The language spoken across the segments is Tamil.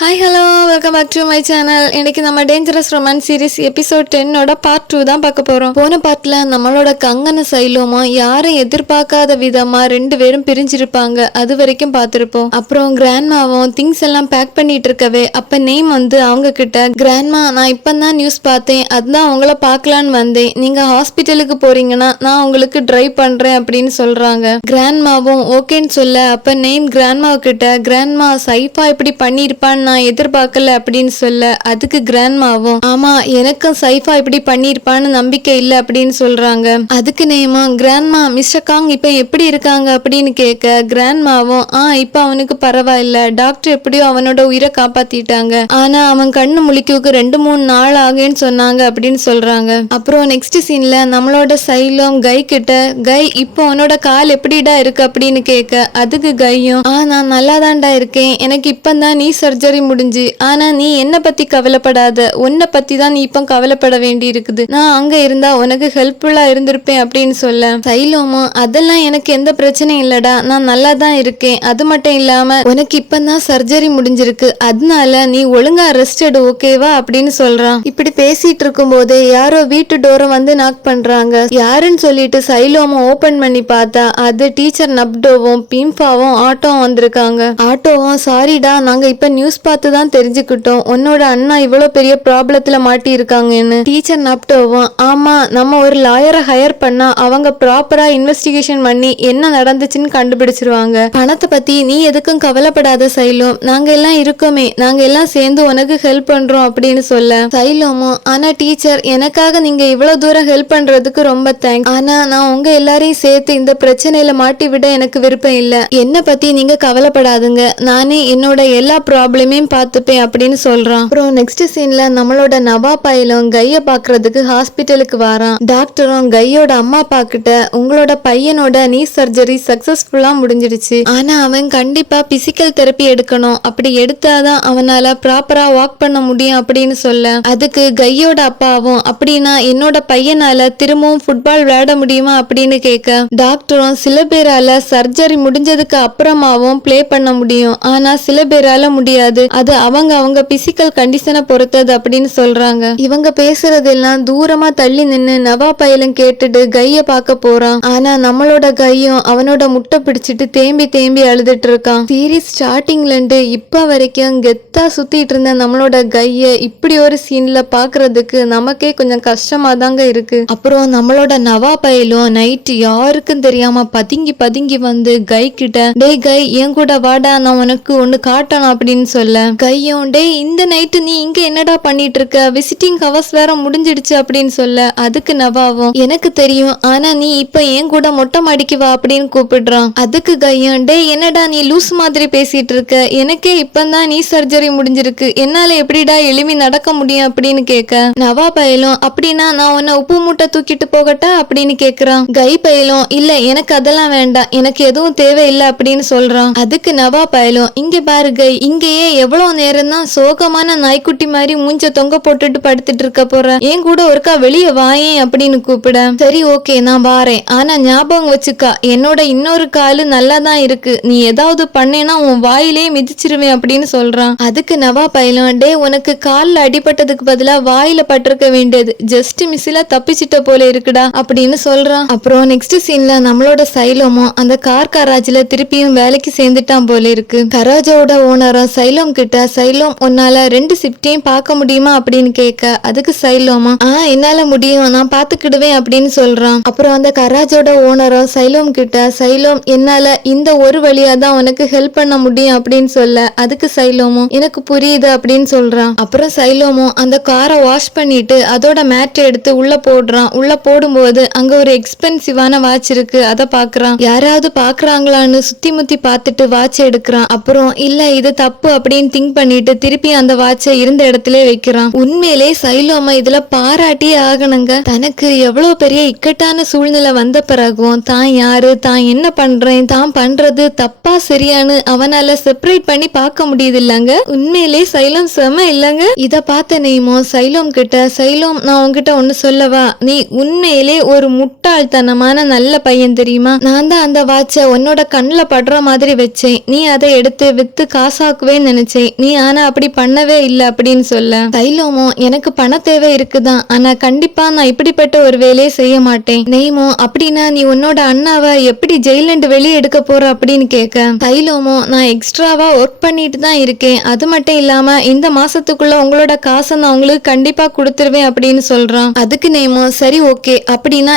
Hi hello welcome back to my channel. இன்னைக்கு நம்ம dangerous romance series episode 10 part 2 தான் பார்க்க போறோம். போன பார்ட்ல நம்மளோட கங்கன சைலோமா யாரும் எதிர்பார்க்காத விதமா 2 பேரும் பிரிஞ்சிருப்பாங்க, அது வரைக்கும் பார்த்திருப்போம். அப்புறம் கிராண்ட்மாவும் திங்ஸ் எல்லாம் பேக் பண்ணிட்டு இருக்கவே அப்ப நேம் வந்து அவங்க கிட்ட, கிராண்ட்மா நான் இப்பதான் நியூஸ் பார்த்தேன், அதுதான் உங்களை பார்க்கலான்னு வந்தேன், நீங்க ஹாஸ்பிட்டலுக்கு போறீங்கன்னா நான் உங்களுக்கு டிரைவ் பண்றேன் அப்படின்னு சொல்றாங்க. கிராண்ட்மாவும் ஓகேன்னு சொல்ல அப்ப நேம் கிராண்ட்மாவு கிட்ட, கிராண்ட்மா சைஃபா இப்படி பண்ணிருப்பான்னு நான் எதிர்பார்க்கல அப்படின்னு சொல்ல அதுக்கு கிராண்ட்மாவும் ஆமா எனக்கும் சைஃபா இப்படி பண்ணிருப்பான்னு நம்பிக்கை இல்ல அப்படின்னு சொல்றாங்க. அதுக்கு நேமா கிராண்ட்மா மிஸ்டர் காங் இப்ப எப்படி இருக்காங்க அப்படின்னு கேட்க கிராண்ட்மாவும் இப்ப அவனுக்கு பரவாயில்ல, டாக்டர் எப்படியோ அவனோட உயிரை காப்பாத்திட்டாங்க, ஆனா அவன் கண்ணு முழிக்கு 2-3 நாள் ஆகுன்னு சொன்னாங்க அப்படின்னு சொல்றாங்க. அப்புறம் நெக்ஸ்ட் சீன்ல நம்மளோட சைலம் கை கிட்ட, கை இப்போ உன்னோட கால் எப்படிடா இருக்கு அப்படின்னு கேட்க அதுக்கு கையும் நான் நல்லாதான்டா இருக்கேன், எனக்கு இப்பதான் நீ சர்ஜரி முடிஞ்சு, ஆனா நீ என்ன பத்தி கவலைப்படாத, உன்னை பத்தி தான் நீ இப்ப கவலைப்பட வேண்டி இருக்குது, நான் அங்க இருந்தா உனக்கு ஹெல்ப்ஃபுல்லா இருந்திருப்பேன் அப்படின்னு சொல்ல சைலோமோ அதெல்லாம் எனக்கு எந்த பிரச்சனையும் இல்லடா, நான் நல்லா தான் இருக்கேன், அது மட்டும் இல்லாம உனக்கு இப்பதான் சர்ஜரி முடிஞ்சிருக்கு, அதனால நீ ஒழுங்கா ரெஸ்ட் எடு ஓகேவா அப்படின்னு சொல்றான். இப்படி பேசிட்டு இருக்கும் போதே யாரோ வீட்டு டோரை வந்து நாக் பண்றாங்க. யாருன்னு சொல்லிட்டு சைலோமோ ஓபன் பண்ணி பார்த்தா அது டீச்சர் நப்டோவும் பிம்பாவும் ஆட்டோவும் வந்திருக்காங்க. ஆட்டோவும் சாரிடா நாங்க இப்ப நியூஸ் பார்த்து தான் தெரிஞ்சுக்கிட்டோம் உன்னோட அண்ணா இவ்வளவு பெரிய ப்ராப்ளத்துல மாட்டி இருக்காங்கன்னு. டீச்சர் நப்டோவும் ஆமா நம்ம ஒரு லாயரை ஹையர் பண்ணா அவங்க ப்ராப்பரா இன்வெஸ்டிகேஷன் பண்ணி என்ன நடந்துச்சுன்னு கண்டுபிடிச்சிருவாங்க, பணத்தை பத்தி நீ எதுக்கும் கவலைப்படாத சைலோம், நாங்க எல்லாம் இருக்கோமே, நாங்க எல்லாம் சேர்ந்து உனக்கு ஹெல்ப் பண்றோம் அப்படின்னு சொல்ல சைலோமும் ஆனா டீச்சர் எனக்காக நீங்க இவ்வளவு தூரம் ஹெல்ப் பண்றதுக்கு ரொம்ப தேங்க்ஸ், ஆனா நான் உங்க எல்லாரையும் சேர்த்து இந்த பிரச்சனையில மாட்டி விட எனக்கு விருப்பம் இல்ல, என்ன பத்தி நீங்க கவலைப்படாதுங்க, நானே என்னோட எல்லா ப்ராப்ளமே பார்த்துப்பேன் அப்படின்னு சொல்றான். அப்புறம் நெக்ஸ்ட் சீன்ல நம்மளோட நவாபாயிலும் கைய பாக்குறதுக்கு ஹாஸ்பிட்டலுக்கு வரான். டாக்டரும் கையோட அம்மா அப்பா கிட்ட உங்களோட பையனோட நீ சர்ஜரி சக்சஸ்ஃபுல்லா முடிஞ்சிடுச்சு, ஆனா அவன் கண்டிப்பா பிசிக்கல் தெரப்பி எடுக்கணும், அப்படி எடுத்தாதான் அவனால ப்ராப்பரா வாக் பண்ண முடியும் அப்படின்னு சொல்ல அதுக்கு கையோட அப்பாவும் அப்படின்னா என்னோட பையனால திரும்பவும் ஃபுட்பால் விளையாட முடியுமா அப்படின்னு கேட்க டாக்டரும் சில பேரால சர்ஜரி முடிஞ்சதுக்கு அப்புறமாவும் பிளே பண்ண முடியும், ஆனா சில பேரால முடியாது, அது அவங்க பிசிக்கல் கண்டிஷனை பொறுத்தது அப்படின்னு சொல்றாங்க. இவங்க பேசுறதெல்லாம் தூரமா தள்ளி நின்னு நவா பயலும் கேட்டுட்டு கைய பார்க்க போறான். ஆனா நம்மளோட கையும் அவனோட முட்டை பிடிச்சிட்டு தேம்பி அழுதுட்டு இருக்கான். சீரீஸ் ஸ்டார்டிங்ல இருந்து இப்ப வரைக்கும் கெத்தா சுத்திட்டு இருந்த நம்மளோட கைய இப்படி ஒரு சீன்ல பாக்குறதுக்கு நமக்கே கொஞ்சம் கஷ்டமா தாங்க இருக்கு. அப்புறம் நம்மளோட நவா பயலும் நைட் யாருக்கும் தெரியாம பதுங்கி வந்து கை கிட்ட, டேய் கை என் கூட வாடா நான் உனக்கு ஒண்ணு காட்டணும் அப்படின்னு சொல்ல கையும் டேய் இந்த நைட்டு நீ இங்க என்னடா பண்ணிட்டு இருக்க, விசிட்டிங் ஹவர்ஸ் வேற முடிஞ்சிடுச்சு அப்படின்னு சொல்ல அதுக்கு நவாவும் எனக்கு தெரியும், ஆனா நீ இப்ப ஏன் கூட மொட்டை மாடிக்கு வா அப்படின்னு கூப்பிடுறான். அதுக்கு கையும் டேய் என்னடா நீ லூஸ் மாதிரி பேசிட்டு இருக்க, எனக்கே இப்பதான் நீ சர்ஜரி முடிஞ்சிருக்கு, என்னால எப்படிடா எளிமை நடக்க முடியும் அப்படின்னு கேட்க நவா பயலும் அப்படின்னா நான் உன்னை உப்பு மூட்டை தூக்கிட்டு போகட்டா அப்படின்னு கேக்குறான். கை பயலும் இல்ல எனக்கு அதெல்லாம் வேண்டாம், எனக்கு எதுவும் தேவையில்லை அப்படின்னு சொல்றான். அதுக்கு நவா பயலும் இங்க பாரு கை, இங்கேயே எவ்வளவு நேரம் தான் சோகமான நாய்க்குட்டி மாதிரி மூஞ்ச தொங்க போட்டுட்டு படுத்துட்டு இருக்க போற, ஏன் கூட ஒருக்கா வெளியே வாயேன் அப்படின்னு கூப்பிட சரி ஓகே நான் வாரேன், ஆனா ஞாபகம் வச்சுக்கா என்னோட இன்னொரு காலு நல்லா தான் இருக்கு, நீ ஏதாவது பண்ணேன்னா உன் வாயிலே மிதிச்சிருவேன் அப்படின்னு சொல்றான். அதுக்கு நவா பயலும் டே உனக்கு காலில் அடிபட்டதுக்கு பதிலா வாயில பட்டிருக்க வேண்டியது, ஜஸ்ட் மிஸ்ல தப்பிச்சிட்ட போல இருக்குடா அப்படின்னு சொல்றான். அப்புறம் நெக்ஸ்ட் சீன்ல நம்மளோட சைலமும் அந்த கார் கராஜ்ல திருப்பியும் வேலைக்கு சேர்ந்துட்டான் போல இருக்கு. கராஜோட ஓனரும் சைலம் கிட்ட சைலம் உன்னால 2 ஷிஃப்டையும் பார்க்க முடியுமா அப்படின்னு கேட்க அதுக்கு சைலோமா என்னால முடியும் நான் பாத்துக்கிடுவேன் அப்படின்னு சொல்றான். அப்புறம் அந்த கராஜோட ஓனரும் சைலம் கிட்ட சைலம் என்னால இந்த ஒரு வழியா தான் உனக்கு ஹெல்ப் பண்ண முடியும் அப்படின்னு சொல்ல அதுக்கு சைலோமும் எனக்கு புரியுது அப்படின்னு சொல்றான். அப்புறம் சைலோமும் அந்த காரை வாஷ் பண்ணிட்டு அதோட மேட் எடுத்து உள்ள போடுறான். உள்ள போடும்போது அங்க ஒரு எக்ஸ்பென்சிவான வாட்ச் இருக்கு, அதை பாக்குறான். யாராவது பாக்குறாங்களான்னு சுத்தி முத்தி பார்த்துட்டு வாட்ச் எடுக்கிறான். அப்புறம் இல்ல இது தப்பு அப்படின்னு திங்க் பண்ணிட்டு திருப்பி அந்த வாட்சை இருந்த இடத்துல வைக்கிறான். உண்மையிலே சைலோமா இதுல பாராட்டியே ஆகணுங்க. தனக்கு எவ்வளவு பெரிய இக்கட்டான சூழ்நிலை வந்த பிறகும் தான் யாரு, தான் என்ன பண்றேன், தான் பண்றது தப்பா சரியானு அவனால செப்பரேட் பண்ணி பார்க்க முடியுது இல்லங்க. உண்மையிலே சைலம் செம இல்லங்க. இத பார்த்த நேமோ சைலம் கிட்ட, சைலம் நான் உன்கிட்ட ஒண்ணு சொல்லவா, நீ உண்மையிலே ஒரு முட்டாள்தனமான நல்ல பையன் தெரியுமா, நான் தான் அந்த வாட்சை உன்னோட கண்ணுல படுற மாதிரி வச்சேன், நீ அதை எடுத்து வித்து காசாக்குவேன்னு நினைச்ச, நினைச்சேன், நீ ஆனா அப்படி பண்ணவே இல்லை அப்படின்னு சொல்ல தைலமோ எனக்கு பண தேவை இருக்குதான், ஆனா கண்டிப்பா நான் இப்படிப்பட்ட ஒரு வேலையை செய்ய மாட்டேன். நெய்மோ அப்படின்னா நீ உன்னோட அண்ணாவை எப்படி ஜெயிலண்டு வெளியே எடுக்க போற அப்படின்னு கேட்க தைலமோ நான் எக்ஸ்ட்ராவா ஒர்க் பண்ணிட்டு தான் இருக்கேன், அது மட்டும் இல்லாம இந்த மாசத்துக்குள்ள உங்களோட காசை நான் உங்களுக்கு கண்டிப்பா கொடுத்துருவேன் அப்படின்னு சொல்றான். அதுக்கு நேமோ சரி ஓகே, அப்படின்னா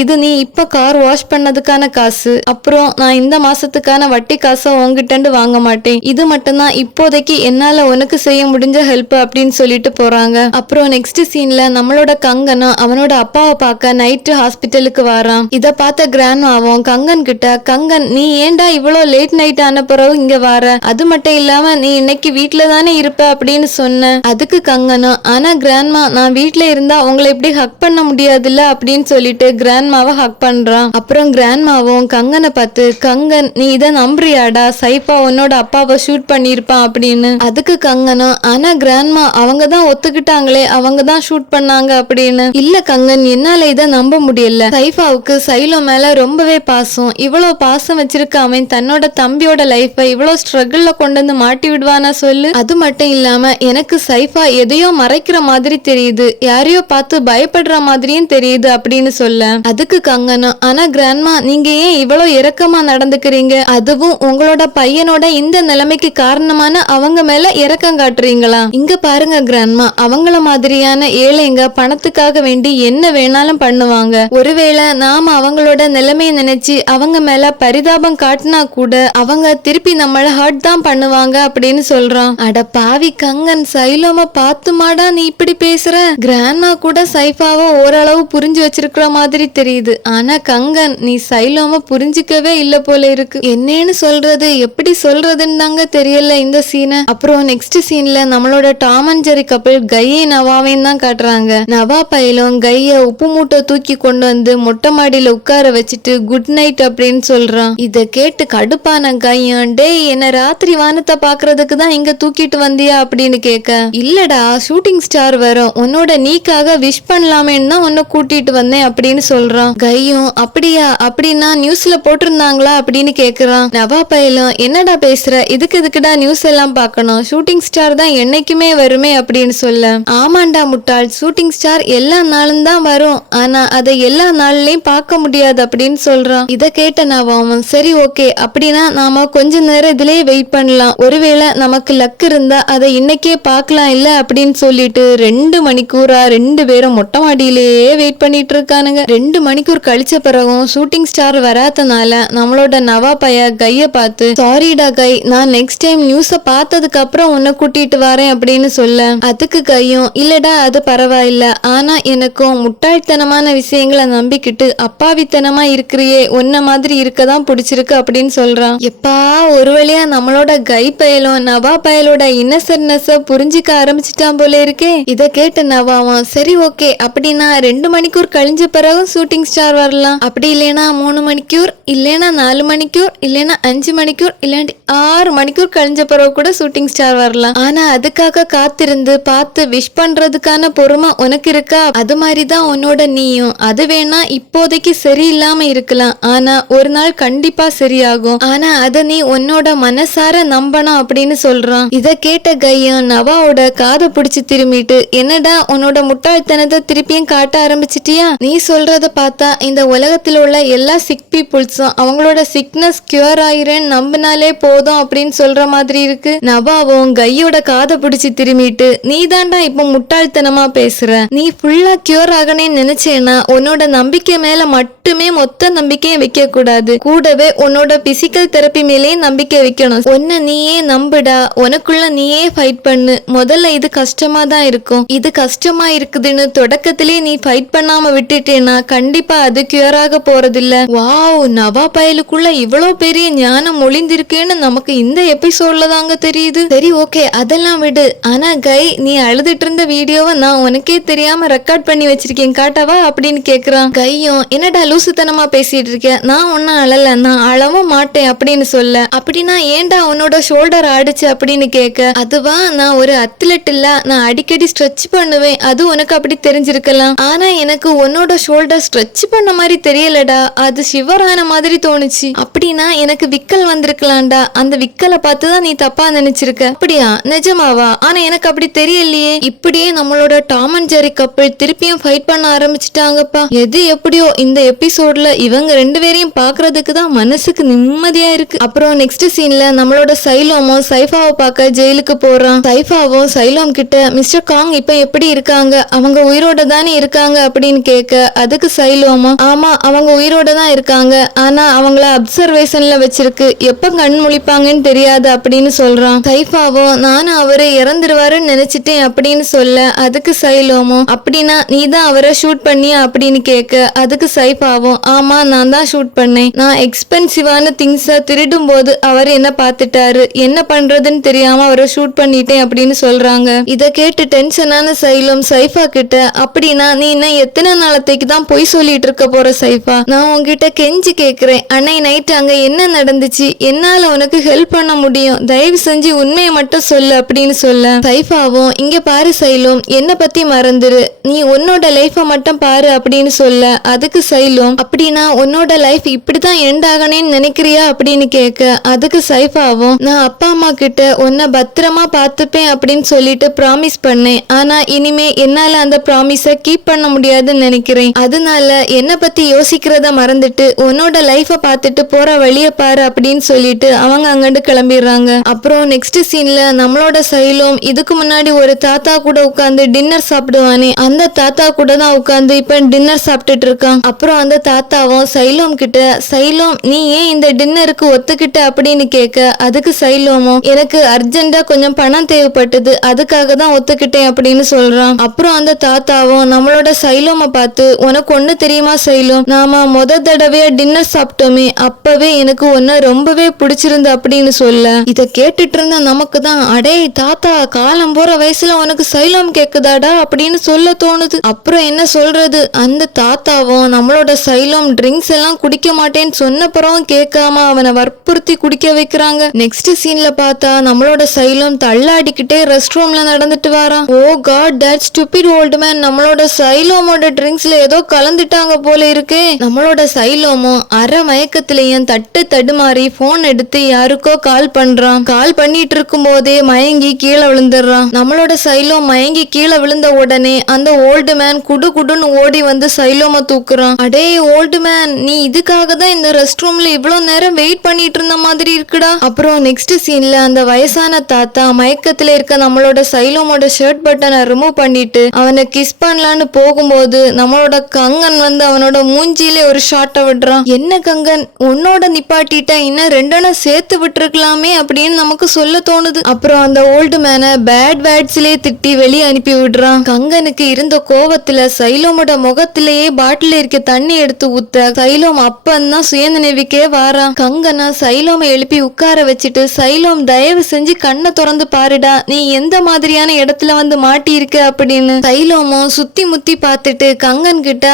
இது நீ இப்ப கார் வாஷ் பண்ணதுக்கான காசு, அப்புறம் நான் இந்த மாசத்துக்கான வட்டி காசை உங்ககிட்ட வாங்க மாட்டேன், இது மட்டும்தான் இப்போதைக்கு என்னால உனக்கு செய்ய முடிஞ்ச ஹெல்ப் அப்படின்னு சொல்லிட்டு போறாங்க. அப்புறம் நெக்ஸ்ட் சீன்ல நம்மளோட கங்கனும் அவனோட அப்பாவை பார்க்க நைட்டு ஹாஸ்பிட்டலுக்கு வரான். இத பார்த்த கிராண்ட்மாவும் கங்கன் கிட்ட, கங்கன் நீ ஏன்டா இவ்வளவு லேட் நைட் ஆன பிறகு இங்க வர, அது மட்டும் இல்லாம நீ இன்னைக்கு வீட்டுல தானே இருப்ப அப்படின்னு சொன்ன. அதுக்கு கங்கனும் ஆனா கிராண்ட்மா நான் வீட்டுல இருந்தா உங்களை எப்படி ஹக் பண்ண முடியாதுல்ல அப்படின்னு சொல்லிட்டு கிராண்ட்மாவை ஹக் பண்றான். அப்புறம் கிராண்ட்மாவும் கங்கனை பார்த்து, கங்கன் நீ இதை நம்புறியாடா, சைஃபா உன்னோட அப்பாவை ஷூட் பண்ணிருப்பான் அப்படின்னு. அதுக்கு கங்கனும் ஆனா கிராண்ட்மா அவங்க தான் ஒத்துக்கிட்டாங்களே, அவங்க தான் ஷூட் பண்ணாங்க அப்படின்னு. இல்ல கங்கன் என்னால இதை நம்ப முடியல, சைஃபாவுக்கு சைலோ மேல ரொம்பவே பாசம், இவ்வளவு பாசம் வச்சிருக்க அவன் தன்னோட தம்பியோட லைஃபை இவ்வளவு ஸ்ட்ரகிள்ல கொண்டு வந்து மாட்டி விடுவானா சொல்லு. அது மட்டும் இல்லாம எனக்கு சைஃபா எதையோ மறைக்கிற மாதிரி தெரியுது, யாரையோ பார்த்து பயப்படுற மாதிரியும் தெரியுது அப்படின்னு சொல்ல. அதுக்கு கங்கனும் ஆனா கிராண்ட்மா நீங்க ஏன் இவ்வளவு இரக்கமா நடந்துக்கிறீங்க, அதுவும் உங்களோட பையனோட இந்த நிலைமைக்கு காரணமான அவங்க மேல இரக்கம் காட்டுறீங்களா? இங்க பாருங்க கிராண்ட்மா, அவங்கள மாதிரியான ஏழைங்க பணத்துக்காக வேண்டி என்ன வேணாலும் பண்ணுவாங்க, ஒருவேளை நாம அவங்களோட நிலைமையை நினைச்சு அவங்க மேல பரிதாபம் காட்டினா கூட அவங்க திருப்பி நம்மள ஹர்ட் தான் பண்ணுவாங்க அப்படின்னு சொல்றான். அட பாவி கங்கன், சைலோம பார்த்துமாடா நீ இப்படி பேசுற, கிராண்ட்மா கூட சைஃபாவை ஓரளவு புரிஞ்சு வச்சிருக்கிற மாதிரி தெரியுது, ஆனா கங்கன் நீ சைலோம புரிஞ்சுக்கவே இல்ல போல இருக்கு, என்னன்னு சொல்றது எப்படி சொல்றதுன்னு தாங்க தெரியல இந்த சீனை. அப்புறம் நெக்ஸ்ட் சீன்ல நம்மளோட டாம் அண்ட் ஜெரி கப்பிள் கையை நவாவையும் தான் காட்டுறாங்க. நவா பையலும் கைய உப்பு மூட்டை தூக்கி கொண்டு வந்து மொட்டை மாடியில உட்கார வச்சுட்டு குட் நைட் அப்படின்னு சொல்றான். இத கேட்டு கடுப்பான கையும், டே என்ன ராத்திரி வானத்தை பாக்குறதுக்கு தான் இங்க தூக்கிட்டு வந்தியா அப்படின்னு கேட்க, இல்லடா ஷூட்டிங் ஸ்டார் வரும், உன்னோட நீக்காக விஷ் பண்ணலாமேன்னு தான் உன்னை கூட்டிட்டு வந்தேன் அப்படின்னு சொல்றான். கையும் அப்படியா, அப்படின்னா நியூஸ்ல போட்டிருந்தாங்களா அப்படின்னு கேக்குறான். நவா பையலும் என்னடா பேசுற, இதுக்குடா நியூஸ் எல்லாம் பார்க்கணும், ஷூட்டிங் ஸ்டார் தான் என்னைக்குமே வருமே அப்படின்னு சொல்ல, ஆமாண்டா முட்டாள், ஷூட்டிங் ஸ்டார் எல்லா நாளும் தான் வரும், ஆனா அதை எல்லா நாள்லயும் பார்க்க முடியாது அப்படின்னு சொல்றான். இத கேட்ட நவாவும் சரி ஓகே, அப்படின்னா நாம கொஞ்ச நேரம் இதுலயே வெயிட் பண்ணலாம், ஒருவேளை நமக்கு லக் இருந்தா அதை இன்னைக்கே பார்க்கலாம் இல்ல அப்படின்னு சொல்லிட்டு 2 மணிக்கூரா 2 பேரும் மொட்டை மாடியிலேயே வெயிட் பண்ணிட்டு இருக்கானுங்க. 2 மணிக்கூர் கழிச்ச பிறகும் ஷூட்டிங் ஸ்டார் வராதனால நம்மளோட நவா பைய கைய பார்த்து, சாரிடா கை, நான் நெக்ஸ்ட் டைம் நியூஸ பார்த்ததுக்கு அப்புறம் உன்னை கூட்டிட்டு வரேன் அப்படின்னு சொல்ல. அதுக்கு கையும் இல்லடா அது பரவாயில்ல, ஆனா எனக்கும் முட்டாள்தனமான விஷயங்களை நம்பிக்கிட்டு அப்பாவித்தனமா இருக்கிறியே, உன்ன மாதிரி இருக்கதான் பிடிச்சிருக்கு அப்படின்னு சொல்றான். எப்பா ஒரு வழியா நம்மளோட கை பயலும் நவா பயலோட இன்னசென்ட்னஸ புரிஞ்சிக்க ஆரம்பிச்சிட்டான் போல இருக்கே. இத கேட்ட நவாவும் சரி ஓகே, அப்படின்னா 2 மணிக்கூர் கழிஞ்ச பிறகும் ஷூட்டிங் ஸ்டார் வரலாம், அப்படி இல்லைன்னா 3 மணிக்கூர், இல்லைன்னா 4 மணிக்கூர், இல்லைன்னா 5 மணிக்கூர், இல்லாண்டி 6 மணிக்கூர் கழிஞ்ச பிறகு கூட ஷூட்டிங் ஸ்டார் வரலாம், ஆனா அதுக்காக காத்திருந்து பார்த்து விஷ் பண்றதுக்கான பொறுமை உனக்கு இருக்கா? அது மாதிரிதான் உன்னோட நீயும், அது வேணா இப்போதைக்கு சரியில்லாம இருக்கலாம், ஆனா ஒரு நாள் கண்டிப்பா சரியாகும், ஆனா அத நீ உன்னோட மனசார நம்பணும் அப்படின்னு சொல்றான். இத கேட்ட கையும் நவாவோட காதை பிடிச்சு திரும்பிட்டு, என்னடா உன்னோட முட்டாள்தனத்தை திருப்பியும் காட்ட ஆரம்பிச்சிட்டியா, நீ சொல்றத பார்த்தா இந்த உலகத்துல உள்ள எல்லா சிக் பீப்புள்ஸும் அவங்களோட சிக்னஸ் கியூர் ஆயிரேன்னு நம்பினாலே போதும் அப்படின்னு சொல்ற மாதிரி இருக்கு. நவாவும் கையோட காதை பிடிச்சு திரும்பிட்டு, நீ தாண்டா இப்ப முட்டாள்தனமா பேசுற, நீ ஃபுல்லா கியூர் ஆகணும்னு நினைச்சேன்னா உன்னோட நம்பிக்கை மேல மட்டுமே மொத்த நம்பிக்கையை வைக்க கூடாது, கூடவே உன்னோட பிசிக்கல் தெரப்பி மேலேயே நம்பிக்கை வைக்கணும், உன்னை நீயே நம்புடா, உனக்குள்ள நீயே ஃபைட் பண்ணு, முதல்ல இது கஷ்டமா தான் இருக்கும், இது கஷ்டமா இருக்குதுன்னு தொடக்கத்திலே நீ ஃபைட் பண்ணாம விட்டுட்டேன்னா கண்டிப்பா அது கியூர் ஆக போறதில்ல. வாவ், நவா பயலுக்குள்ள இவ்வளவு பெரிய ஞானம் ஒளிந்திருக்கேன்னு நமக்கு இந்த எபிசோட்ல தாங்க தெரியுது. சரி ஓகே அதெல்லாம் விடு, ஆனா கை நீ அழுதுட்டு இருந்த வீடியோவை நான் உனக்கே தெரியாம ரெக்கார்ட் பண்ணி வச்சிருக்கேன் காட்டவா அப்படின்னு கேக்குறான். கையும் என்னடா லூசுத்தனமா பேசிட்டு இருக்க, நான் ஒன்னும் அழல, நான் அழவும் மாட்டேன் அப்படின்னு சொல்ல. அப்படின்னா ஏன்டா உன்னோட ஷோல்டர் ஆடிச்சு அப்படின்னு கேட்க, அதுவா நான் ஒரு அத்லெட் இல்ல, நான் அடிக்கடி ஸ்ட்ரெச் பண்ணுவேன், அது உனக்கு அப்படி தெரிஞ்சிருக்கலாம், ஆனா எனக்கு உன்னோட ஷோல்டர் ஸ்ட்ரெச் பண்ண மாதிரி தெரியலடா, அது ஷிவர் ஆன மாதிரி தோணுச்சு, அப்படின்னா எனக்கு விக்கல் வந்திருக்கலாம்டா, அந்த விக்கலை பார்த்துதான் நீ தப்பா தப்பா நினைச்சிருக்க. அப்படியா? நிஜமாவா? ஆனா எனக்கு அப்படி தெரியலையே. இப்படியே நம்மளோட டாம் அண்ட் ஜெர்ரி கப்பல் திருப்பியும் ஃபைட் பண்ண ஆரம்பிச்சிட்டாங்கப்பா. எது எப்படியோ இந்த எபிசோட்ல இவங்க 2 பேரையும் பாக்குறதுக்கு தான் மனசுக்கு நிம்மதியா இருக்கு. அப்புறம் நெக்ஸ்ட் சீன்ல நம்மளோட சைலோமும் சைஃபாவை பார்க்க ஜெயிலுக்கு போறான். சைஃபாவும் சைலோம் கிட்ட மிஸ்டர் காங் இப்ப எப்படி இருக்காங்க, அவங்க உயிரோட தானே இருக்காங்க அப்படின்னு கேட்க, அதுக்கு சைலோமும் ஆமா அவங்க உயிரோட தான் இருக்காங்க, ஆனா அவங்கள அப்சர்வேஷன்ல வச்சிருக்கு, எப்ப கண் முழிப்பாங்கன்னு தெரியாது அப்படின்னு சொல்றான். சைஃபாவும் நானும் அவரு இறந்துருவாருன்னு நினைச்சிட்டேன் அப்படின்னு சொல்ல, அதுக்கு சைலோமும் அப்படின்னா நீ தான் அவரை ஷூட் பண்ணியா அப்படின்னு கேட்க, அதுக்கு சைஃபாவும் ஆமா நான் தான் ஷூட் பண்ணேன், நான் எக்ஸ்பென்சிவான திங்ஸை திருடும் போது அவர் என்ன பார்த்துட்டாரு, என்ன பண்றதுன்னு தெரியாம அவரை ஷூட் பண்ணிட்டேன் அப்படின்னு சொல்றாங்க. இத கேட்டு டென்ஷனான சைலோம் சைஃபா கிட்ட அப்படின்னா நீ இன்னும் எத்தனை நாளத்தைக்கு தான் பொய் சொல்லிட்டு இருக்க போற சைஃபா, நான் உன்கிட்ட கெஞ்சி கேக்குறேன், அன்னை நைட் அங்க என்ன நடந்துச்சு, என்னால உனக்கு ஹெல்ப் பண்ண முடியும், தயவு செஞ்சு உண்மையை மட்டும் சொல்லு அப்படின்னு சொல்ல, சைஃபாவும் இங்க பாரு சைலோம் என்ன பத்தி மறந்துரு, நீ உன்னோட லைஃபை மட்டும் பாரு அப்படின்னு சொல்ல, அதுக்கு சைலோம் அப்படின்னா உன்னோட லைஃப் இப்படிதான் எண்ட் ஆகணும்னு நினைக்கிறியா அப்படின்னு கேட்க, அதுக்கு சைஃபாவும் நான் அப்பா அம்மா கிட்ட உன்னை பத்திரமா பார்த்துப்பேன் அப்படின்னு சொல்லிட்டு ப்ராமிஸ் பண்ணேன், ஆனா இனிமே என்னால அந்த ப்ராமிஸை கீப் பண்ண முடியாதுன்னு நினைக்கிறேன், அதனால என்ன பத்தி யோசிக்கிறத மறந்துட்டு உன்னோட லைஃபை பார்த்துட்டு போற வழிய பாரு அப்படின்னு சொல்லிட்டு அவங்க அங்கிட்டு கிளம்பிடுறாங்க. அப்புறம் நெக்ஸ்ட் சீன்ல நம்மளோட சைலோம் இதுக்கு முன்னாடி ஒரு தாத்தா கூட உட்கார்ந்து டின்னர் சாப்பிடுவானே, அந்த தாத்தா கூட தான் உட்கார்ந்து இப்ப டின்னர் சாப்பிட்டுட்டு இருக்கான். அப்புறம் அந்த தாத்தாவும் சைலோம் கிட்ட சைலோம் நீ ஏன் இந்த டின்னருக்கு ஒத்துக்கிட்ட அப்படின்னு கேட்க, அதுக்கு சைலோமும் எனக்கு அர்ஜென்டா கொஞ்சம் பணம் தேவைப்பட்டது, அதுக்காக தான் ஒத்துக்கிட்டேன் அப்படின்னு சொல்றான். அப்புறம் அந்த தாத்தாவும் நம்மளோட சைலோமை பார்த்து உனக்கு ஒண்ணு தெரியுமா சைலோம், நாம தடவையா டின்னர் சாப்பிட்டோமே அப்பவே எனக்கு ஒன்னு ரொம்பவே பிடிச்சிருந்து அப்படின்னு சொல்ல, இத கேட்டுட்டு இருந்த நமக்கு தான் அடே தாத்தா காலம் போற வயசுல உனக்கு சைலோம் கேக்குதாடா அப்படின்னு சொல்ல தோணுது. அப்புறம் என்ன சொல்றது, அந்த தாத்தாவும் நம்மளோட சைலோம் ட்ரிங்க்ஸ் எல்லாம் குடிக்க மாட்டேன்னு சொன்னப்பறம் கேட்காம அவனை வற்புறுத்தி குடிக்க வைக்கிறாங்க. நெக்ஸ்ட் சீன்ல பார்த்தா நம்மளோட சைலோம் தள்ளாடிக்கிட்டே ரெஸ்ட் ரூம்ல நடந்துட்டு வரான். Oh God that stupid old man, நம்மளோட சைலோமோட ட்ரிங்க்ஸ்ல ஏதோ கலந்துட்டாங்க போல இருக்கு. நம்மளோட சைலோமும் அரை மயக்கத்திலையும் தட்டு தடுமாறி போன் எடுத்து யாருக்கோ கால் பண்றான். கால் பண்ணிட்டு இருக்கும் போதே மயங்கி கீழே விழுந்துடுறான். நம்மளோட சைலோம் மயங்கி கீழே விழுந்த உடனே அந்த ஓல்டு மேன் குடு குடுன்னு ஓடி வந்து சைலோம தூக்குறான். அடே ஓல்டு மேன் நீ இதுக்காக தான் இந்த ரெஸ்ட் ரூம்ல இவ்வளவு நேரம் வெயிட் பண்ணிட்டு இருந்த மாதிரி இருக்குடா. அப்புறம் நெக்ஸ்ட் சீன்ல அந்த வயசான தாத்தா மயக்கத்துல இருக்க நம்மளோட சைலோமோட ஷர்ட் பட்டனை ரிமூவ் பண்ணிட்டு அவனை கிஸ் பண்ணலான்னு போகும்போது நம்மளோட கங்கன் வந்து அவனோட மூஞ்சியிலே ஒரு ஷாட்டை விடுறான். என்ன கங்கன் உன்னோட நிப்பாட்டிட்ட இன்னும் 2 சேர்த்து விட்டுருக்கலாமே அப்படின்னு நமக்கு சொல்ல தோணுது. அப்புறம் அந்த ஓல்டு மேனை பேட் வேர்ட்ஸ்லயே திட்டி வெளியே அனுப்பி விடுறான். கங்கனுக்கு இருந்த கோவத்துல சைலோமோட முகத்திலேயே பாட்டில் இருக்க தண்ணி எடுத்து ஊத்த சைலோம் அப்பந்தான் சுயநினைவுக்கே வாரான். கங்கனா சைலோமை எழுப்பி உட்கார வச்சுட்டு சைலோம் தயவு செஞ்சு கண்ணை திறந்து பாருடா, நீ எந்த மாதிரியான இடத்துல வந்து மாட்டி இருக்க அப்படின்னு. சைலோமும் சுத்தி முத்தி பார்த்துட்டு கங்கன் கிட்ட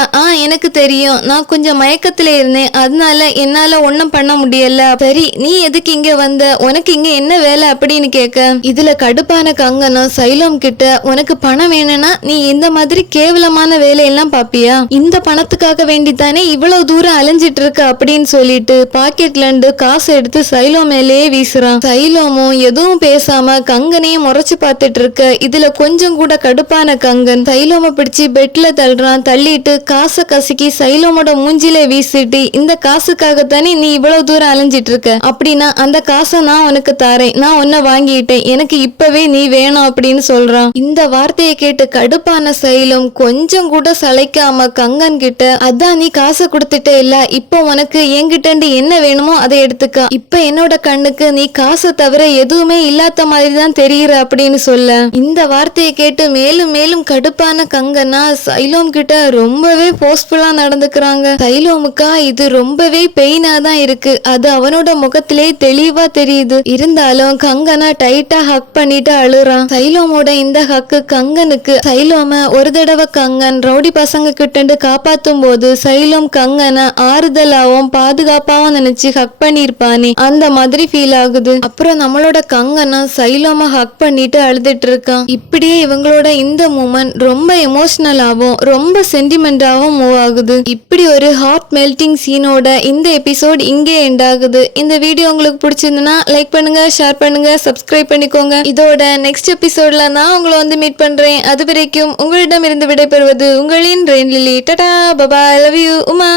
எனக்கு தெரியும், நான் கொஞ்சம் மயக்கத்துல இருந்தேன், அதனால என்னால ஒன்னும் பண்ண முடியல, சரி நீ எதுக்கு இங்க வந்த, உனக்கு இங்க என்ன வேலை அப்படின்னு கேட்க, இதுல கடுப்பான கங்கனும் சைலோம் கிட்ட உனக்கு பணம் வேணும்னா நீ இந்த மாதிரி கேவலமான வேலையெல்லாம் பாப்பியா, இந்த பணத்துக்காக வேண்டித்தானே இவ்வளவு தூரம் அலைஞ்சிட்டு இருக்க அப்படின்னு சொல்லிட்டு பாக்கெட்ல இருந்து காசு எடுத்து சைலோம் மேலேயே வீசுறான். சைலோமும் எதுவும் பேசாம கங்கனையும் முறைச்சு பார்த்துட்டு இருக்க, இதுல கொஞ்சம் கூட கடுப்பான கங்கன் சைலோம பிடிச்சு பெட்ல தள்ளுறான். தள்ளிட்டு காசை கசக்கி சைலோமோட மூஞ்சிலே வீசிட்டு இந்த காசுக்காகத்தானே நீ இவ்வளவு தூரம் அலைஞ்சிட்டு இருக்க, அப்படின்னா அந்த காசை நான் உனக்கு தாரேன், நான் உன்னை வாங்கிட்டேன், எனக்கு இப்பவே நீ வேணும் அப்படின்னு சொல்றான். இந்த வார்த்தையை கேட்டு கடுப்பான சைலம் கொஞ்சம் கூட சளைக்காம கங்கன் கிட்ட அதான் நீ காசை கொடுத்துட்டே இல்ல, இப்போ உனக்கு என்கிட்ட என்ன வேணுமோ அதை எடுத்துக்க, இப்ப என்னோட கண்ணுக்கு நீ காசை தவிர எதுவுமே இல்லாத மாதிரி தான் தெரியுற அப்படின்னு சொல்ல, இந்த வார்த்தையை கேட்டு மேலும் மேலும் கடுப்பான கங்கனா சைலோம் கிட்ட ரொம்பவே போஸ்ட்ஃபுல்லா நடந்துக்கிறாங்க. சைலோமுக்கா இது ரொம்பவே பெயினா தான் இருக்கு, அது அவனோட முகத்திலே தெளிவா தெரியுது. இருந்தாலும் கங்கனா டைட்டா ஹக் பண்ணிட்டு அழுறான். சைலோமோட இந்த ஹக்கு கங்கனுக்கு சைலோம ஒரு தடவை கங்கன் ரவுடி பசங்க கிட்ட காப்பாத்தும் போது சைலோம் கங்கனை ஆறுதலாவும் பாதுகாப்பாவும் நினைச்சு ஹக் பண்ணிருப்பானே அந்த மாதிரி ஃபீல் ஆகுது. அப்புறம் நம்மளோட கங்கனா சைலோம ஹக் பண்ணிட்டு அழுதுட்டு இருக்கான். இப்படியே இவங்களோட இந்த மூமெண்ட் ரொம்ப எமோஷனலாவும் ரொம்ப சென்டிமெண்டாவும் மூவ் ஆகுது. இப்படி ஒரு ஹார்ட் மெல்டிங் சீனோட இந்த எபிசோட் இங்கே எண்ட் ஆகுது. இந்த வீடியோ உங்களுக்கு பிடிச்சிருந்ததுன்னா லைக் பண்ணுங்க, ஷேர் பண்ணுங்க, சப்ஸ்கிரைப் பண்ணிக்கோங்க. இதோட நெக்ஸ்ட் எபிசோட்ல நான் உங்களை வந்து மீட் பண்றேன். அது வரைக்கும் உங்களிடம் இருந்து விடைபெறுவது உங்களின் rain Lily. Tata, bye bye, love you, Uma.